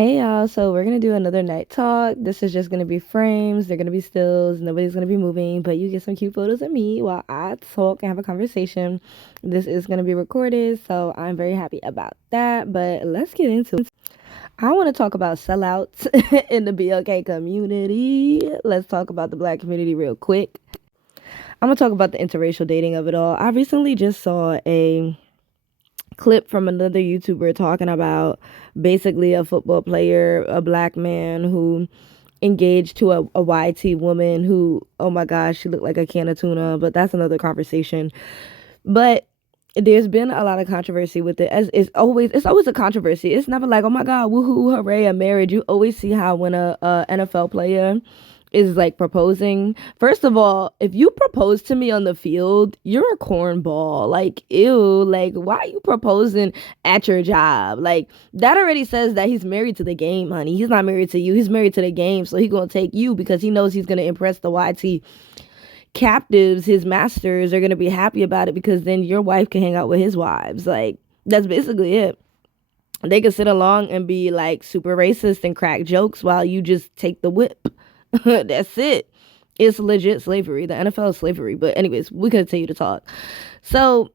Hey y'all, so we're gonna do another night talk. This is just gonna be frames, they're gonna be stills, nobody's gonna be moving, but you get some cute photos of me while I talk and have a conversation. This is gonna be recorded, so I'm very happy about that. But let's get into it. I want to talk about sellouts in the BLK community. Let's talk about the black community real quick. I'm gonna talk about the interracial dating of it all. I recently just saw a clip from another YouTuber talking about basically a football player, a black man who engaged to a YT woman who, oh my gosh, she looked like a can of tuna, but that's another conversation. But there's been a lot of controversy with it, as it's always a controversy. It's never like, oh my god, woohoo, hooray, I'm married. You always see how when a NFL player is like proposing. First of all, if you propose to me on the field, you're a cornball. Like, ew, like why are you proposing at your job? Like that already says that he's married to the game, honey. He's not married to you. He's married to the game. So he's gonna take you because he knows he's gonna impress the YT captives. His masters are gonna be happy about it because then your wife can hang out with his wives. Like that's basically it. They could sit along and be like super racist and crack jokes while you just take the whip. That's it. It's legit slavery. The NFL is slavery. But anyways, we continue to talk. So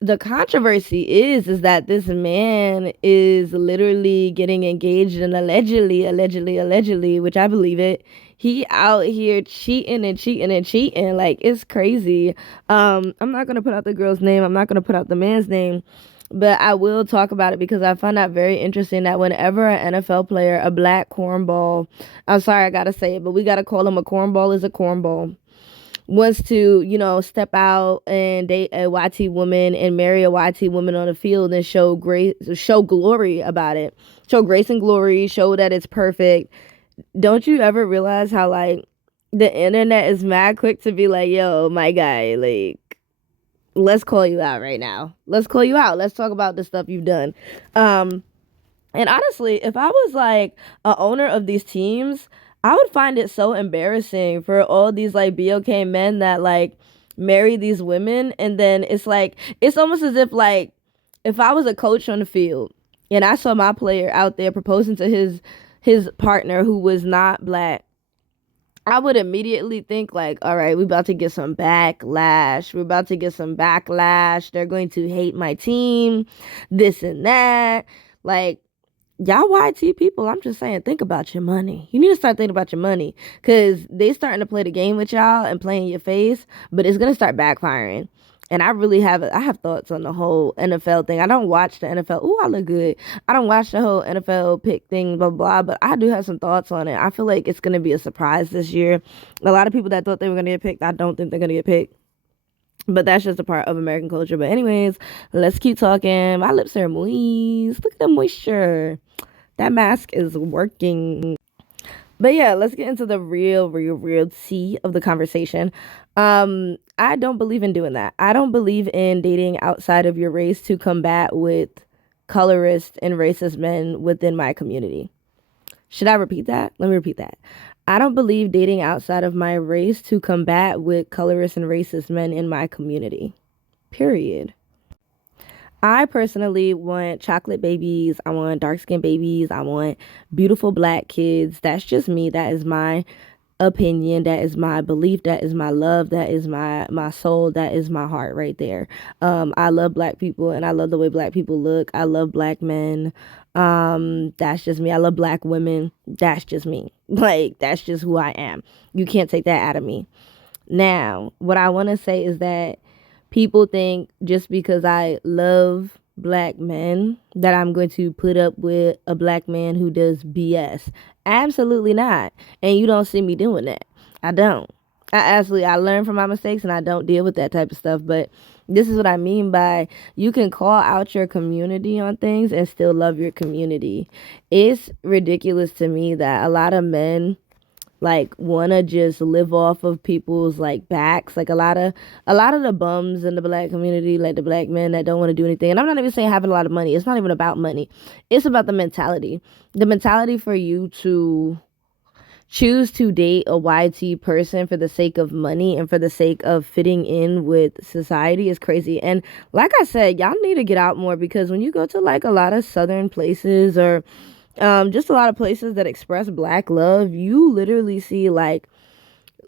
the controversy is that this man is literally getting engaged and allegedly, which I believe it. He out here cheating and cheating and cheating. Like it's crazy. I'm not gonna put out the girl's name. I'm not gonna put out the man's name. But I will talk about it because I find that very interesting that whenever an NFL player, a black cornball, I'm sorry, I gotta say it, but we gotta call him a cornball is a cornball, wants to, step out and date a YT woman and marry a YT woman on the field and show grace, show glory about it, show grace and glory, show that it's perfect. Don't you ever realize how like the internet is mad quick to be like, yo, my guy, like let's call you out right now. Let's call you out. Let's talk about the stuff you've done. Um, and honestly, if I was like a owner of these teams, I would find it so embarrassing for all these like BOK men that like marry these women, and then it's like it's almost as if like if I was a coach on the field and I saw my player out there proposing to his partner who was not black, I would immediately think like, all right, we're about to get some backlash. We're about to get some backlash. They're going to hate my team, this and that. Like, y'all YT people, I'm just saying, think about your money. You need to start thinking about your money because they starting to play the game with y'all and play in your face, but it's going to start backfiring. And I have thoughts on the whole NFL thing. I don't watch the NFL. Ooh, I look good. I don't watch the whole NFL pick thing, blah, blah, but I do have some thoughts on it. I feel like it's going to be a surprise this year. A lot of people that thought they were going to get picked, I don't think they're going to get picked. But that's just a part of American culture. But anyways, let's keep talking. My lips are moist. Look at the moisture. That mask is working. But yeah, let's get into the real tea of the conversation. I don't believe in doing that. I don't believe in dating outside of your race to combat with colorist and racist men within my community. Should I repeat that? Let me repeat that. I don't believe dating outside of my race to combat with colorist and racist men in my community. Period. I personally want chocolate babies. I want dark skinned babies. I want beautiful black kids. That's just me. That is my opinion. That is my belief. That is my love. That is my soul. That is my heart right there. I love black people and I love the way black people look. I love black men. That's just me. I love black women. That's just me. Like that's just who I am. You can't take that out of me. Now, what I want to say is that people think just because I love black men that I'm going to put up with a black man who does BS. Absolutely not. And you don't see me doing that. I don't. I learn from my mistakes and I don't deal with that type of stuff. But this is what I mean by you can call out your community on things and still love your community. It's ridiculous to me that a lot of men like wanna just live off of people's like backs, like a lot of the bums in the black community, like the black men that don't want to do anything. And I'm not even saying having a lot of money, it's not even about money, it's about the mentality for you to choose to date a YT person for the sake of money and for the sake of fitting in with society is crazy. And like I said, y'all need to get out more because when you go to like a lot of southern places or Just a lot of places that express black love. You literally see like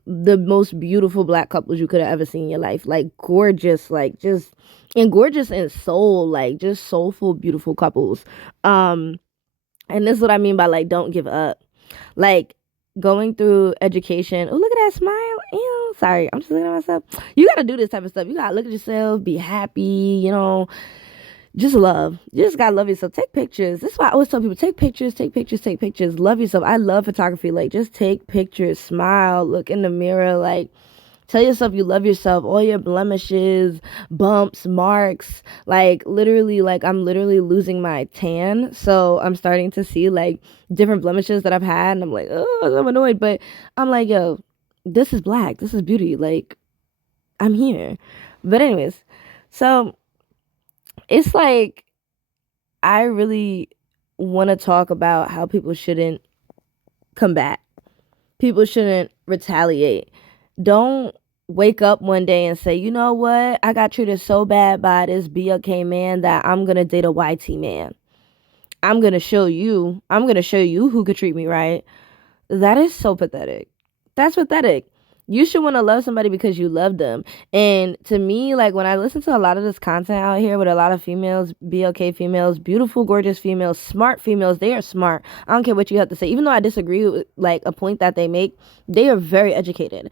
the most beautiful black couples you could have ever seen in your life. Like gorgeous, like just and gorgeous in soul, like just soulful, beautiful couples. Um, and this is what I mean by like don't give up. Like going through education. Oh, look at that smile. Ew, sorry, I'm just looking at myself. You gotta do this type of stuff. You gotta look at yourself, be happy, just love. You just gotta love yourself. Take pictures. This is why I always tell people take pictures, take pictures, take pictures. Love yourself. I love photography. Like just take pictures, smile, look in the mirror, like tell yourself you love yourself, all your blemishes, bumps, marks. Like literally, like I'm literally losing my tan. So I'm starting to see like different blemishes that I've had. And I'm like, oh, I'm annoyed. But I'm like, yo, this is black. This is beauty. Like I'm here. But anyways, so it's like I really want to talk about how people shouldn't combat. People shouldn't retaliate. Don't wake up one day and say, you know what? I got treated so bad by this BLK man that I'm going to date a YT man. I'm going to show you. I'm going to show you who could treat me right. That is so pathetic. That's pathetic. You should want to love somebody because you love them. And to me, like when I listen to a lot of this content out here with a lot of females, BLK females, beautiful, gorgeous females, smart females, they are smart. I don't care what you have to say. Even though I disagree with like a point that they make, they are very educated.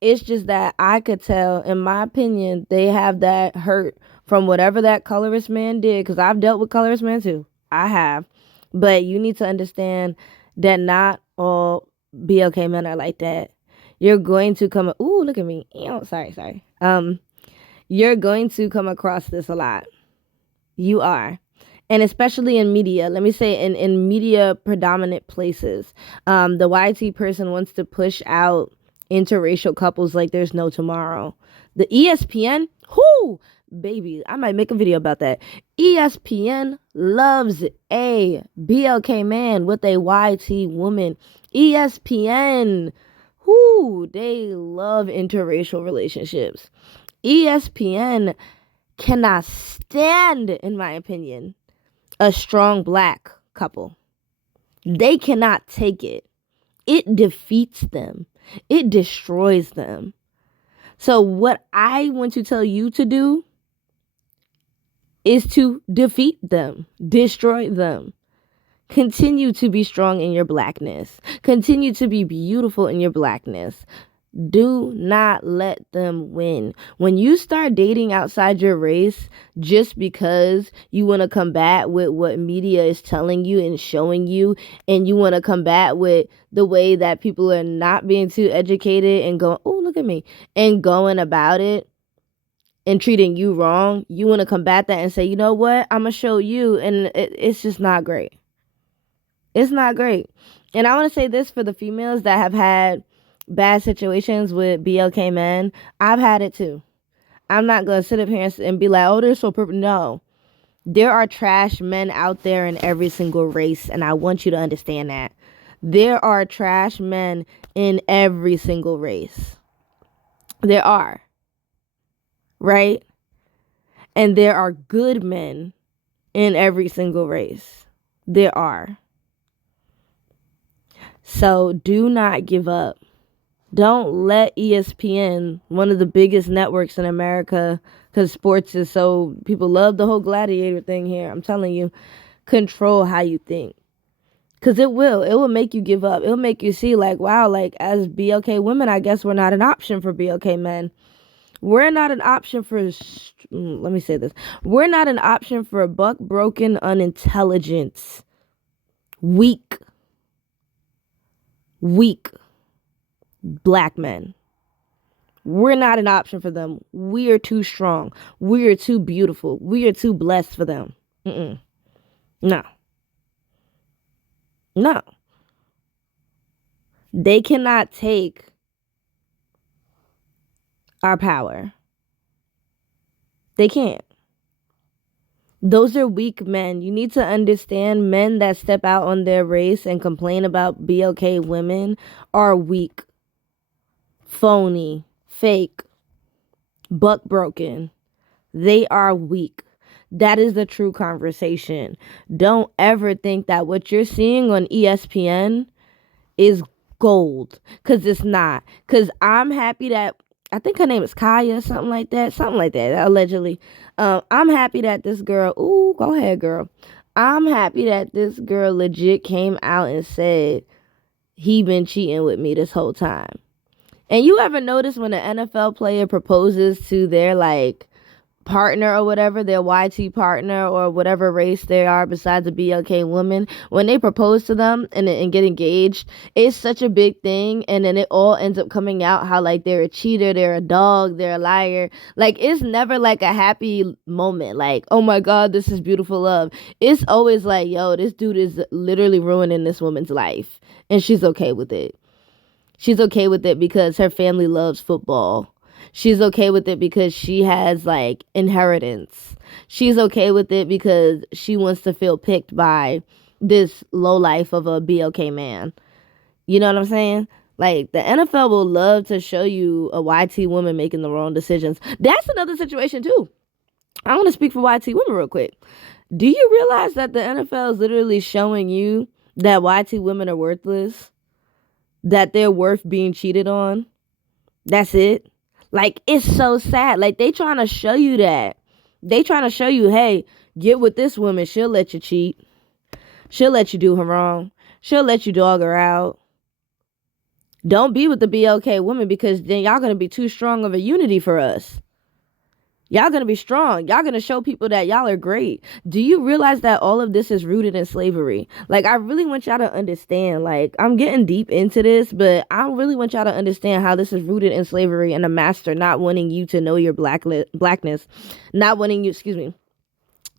It's just that I could tell, in my opinion, they have that hurt from whatever that colorist man did. Because I've dealt with colorist men too. I have. But you need to understand that not all BLK men are like that. You're going to come. Ooh, look at me. Ew, sorry. You're going to come across this a lot. You are, and especially in media. Let me say in media predominant places, the YT person wants to push out interracial couples like there's no tomorrow. The ESPN, whoo, baby, I might make a video about that. ESPN loves a BLK man with a YT woman. ESPN, whoo, they love interracial relationships. ESPN cannot stand, in my opinion, a strong black couple. They cannot take it. It defeats them. It destroys them. So what I want to tell you to do is to defeat them, destroy them. Continue to be strong in your blackness. Continue to be beautiful in your blackness. Do not let them win. When you start dating outside your race just because you want to combat with what media is telling you and showing you, and you want to combat with the way that people are not being too educated and going, oh, look at me, and going about it and treating you wrong, you want to combat that and say, you know what, I'm going to show you. And it's just not great. It's not great. And I want to say this for the females that have had bad situations with BLK men. I've had it too. I'm not going to sit up here and be like, oh, they're so perfect. No. There are trash men out there in every single race, and I want you to understand that. There are trash men in every single race. There are. Right? And there are good men in every single race. There are. So do not give up. Don't let ESPN, one of the biggest networks in America, because sports is so, people love the whole gladiator thing here. I'm telling you, control how you think. Because it will make you give up. It'll make you see like, wow, like as BLK women, I guess we're not an option for BLK men. We're not an option for, let me say this. We're not an option for buck broken unintelligence. Weak black men. We're not an option for them. We are too strong. We are too beautiful. We are too blessed for them. No. They cannot take our power. They can't. Those are weak men. You need to understand men that step out on their race and complain about BLK women are weak, phony, fake, buck broken. They are weak. That is the true conversation. Don't ever think that what you're seeing on ESPN is gold, because it's not. Because I'm happy that, I think her name is Kaya, something like that, allegedly. I'm happy that this girl, ooh, go ahead, girl. I'm happy that this girl legit came out and said he been cheating with me this whole time. And you ever notice when an NFL player proposes to their like partner or whatever, their YT partner or whatever race they are besides a BLK woman, when they propose to them and get engaged, it's such a big thing. And then it all ends up coming out how like they're a cheater, they're a dog, they're a liar. Like it's never like a happy moment. Like, oh my God, this is beautiful love. It's always like, yo, this dude is literally ruining this woman's life. And she's okay with it. She's okay with it because her family loves football. She's okay with it because she has like inheritance. She's okay with it because she wants to feel picked by this low life of a BLK man. You know what I'm saying? Like the NFL will love to show you a YT woman making the wrong decisions. That's another situation too. I want to speak for YT women real quick. Do you realize that the NFL is literally showing you that YT women are worthless? That they're worth being cheated on? That's it. Like, it's so sad. Like, they trying to show you that. They trying to show you, hey, get with this woman. She'll let you cheat. She'll let you do her wrong. She'll let you dog her out. Don't be with the BLK woman, because then y'all going to be too strong of a unity for us. Y'all going to be strong. Y'all going to show people that y'all are great. Do you realize that all of this is rooted in slavery? Like, I really want y'all to understand. Like, I'm getting deep into this, but I really want y'all to understand how this is rooted in slavery and the master not wanting you to know your blackness. Not wanting you, excuse me,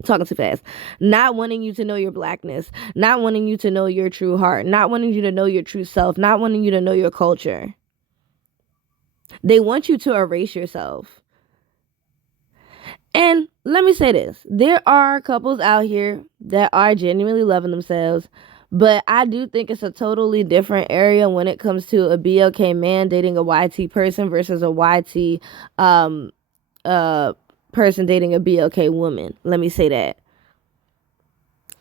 talking too fast. Not wanting you to know your blackness. Not wanting you to know your true heart. Not wanting you to know your true self. Not wanting you to know your culture. They want you to erase yourself. And let me say this. There are couples out here that are genuinely loving themselves, but I do think it's a totally different area when it comes to a BLK man dating a YT person versus a YT person dating a BLK woman. Let me say that.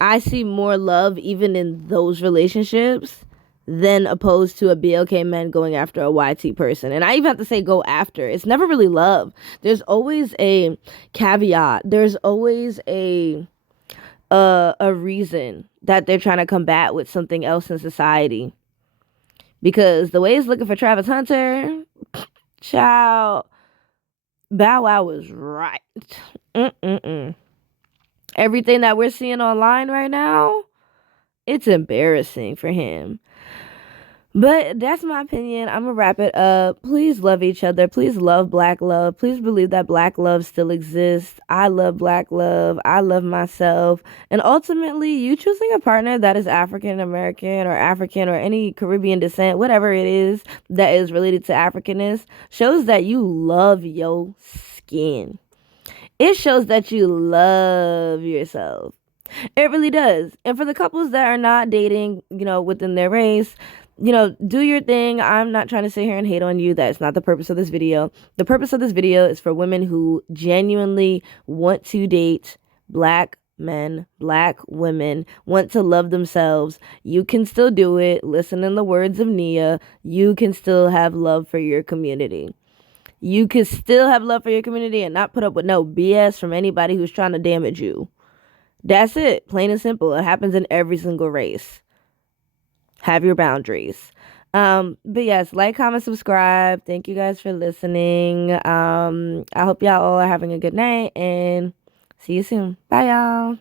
I see more love even in those relationships than opposed to a BLK man going after a YT person. And I even have to say go after. It's never really love. There's always a caveat. There's always a reason that they're trying to combat with something else in society. Because the way it's looking for Travis Hunter, child, Bow Wow was right. Everything that we're seeing online right now, it's embarrassing for him. But that's my opinion. I'm going to wrap it up. Please love each other. Please love black love. Please believe that black love still exists. I love black love. I love myself. And ultimately, you choosing a partner that is African American or African or any Caribbean descent, whatever it is that is related to Africanness, shows that you love your skin. It shows that you love yourself. It really does. And for the couples that are not dating, within their race, do your thing. I'm not trying to sit here and hate on you. That's not the purpose of this video. The purpose of this video is for women who genuinely want to date black men, black women, want to love themselves. You can still do it. Listen in the words of Nia. You can still have love for your community. You can still have love for your community and not put up with no BS from anybody who's trying to damage you. That's it. Plain and simple. It happens in every single race. Have your boundaries. But yes, like, comment, subscribe. Thank you guys for listening. I hope y'all all are having a good night, and see you soon. Bye, y'all.